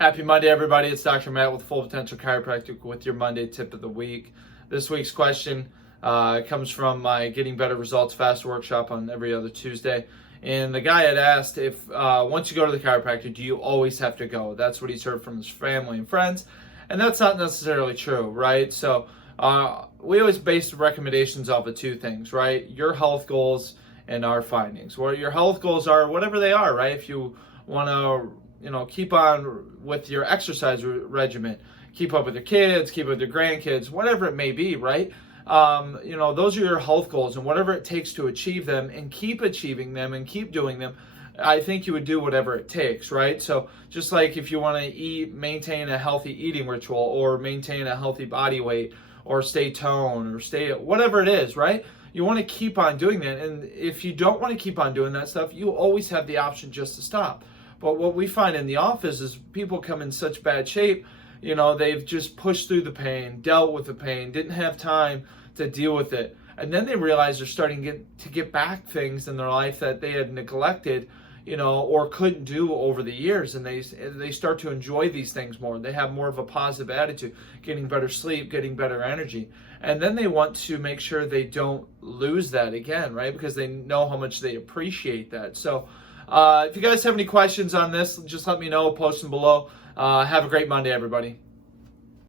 Happy Monday, everybody. It's Dr. Matt with Full Potential Chiropractic with your Monday tip of the week. This week's question comes from my Getting Better Results Fast workshop on every other Tuesday. And the guy had asked if once you go to the chiropractor, do you always have to go? That's what he's heard from his family and friends. And that's not necessarily true, right? So we always base recommendations off of two things, right? Your health goals and our findings. What your health goals are, whatever they are, right? If you want to keep on with your exercise regimen, keep up with your kids, keep up with your grandkids, whatever it may be, right? Those are your health goals, and whatever it takes to achieve them and keep achieving them and keep doing them, I think you would do whatever it takes, right? So just like if you want to maintain a healthy eating ritual or maintain a healthy body weight or stay toned or stay whatever it is, right? You want to keep on doing that. And if you don't want to keep on doing that stuff, you always have the option just to stop. But what we find in the office is people come in such bad shape, they've just pushed through the pain, dealt with the pain, didn't have time to deal with it. And then they realize they're starting to get back things in their life that they had neglected, or couldn't do over the years. And they start to enjoy these things more. They have more of a positive attitude, getting better sleep, getting better energy. And then they want to make sure they don't lose that again, right? Because they know how much they appreciate that. So if you guys have any questions on this, just let me know, post them below. Have a great Monday, everybody.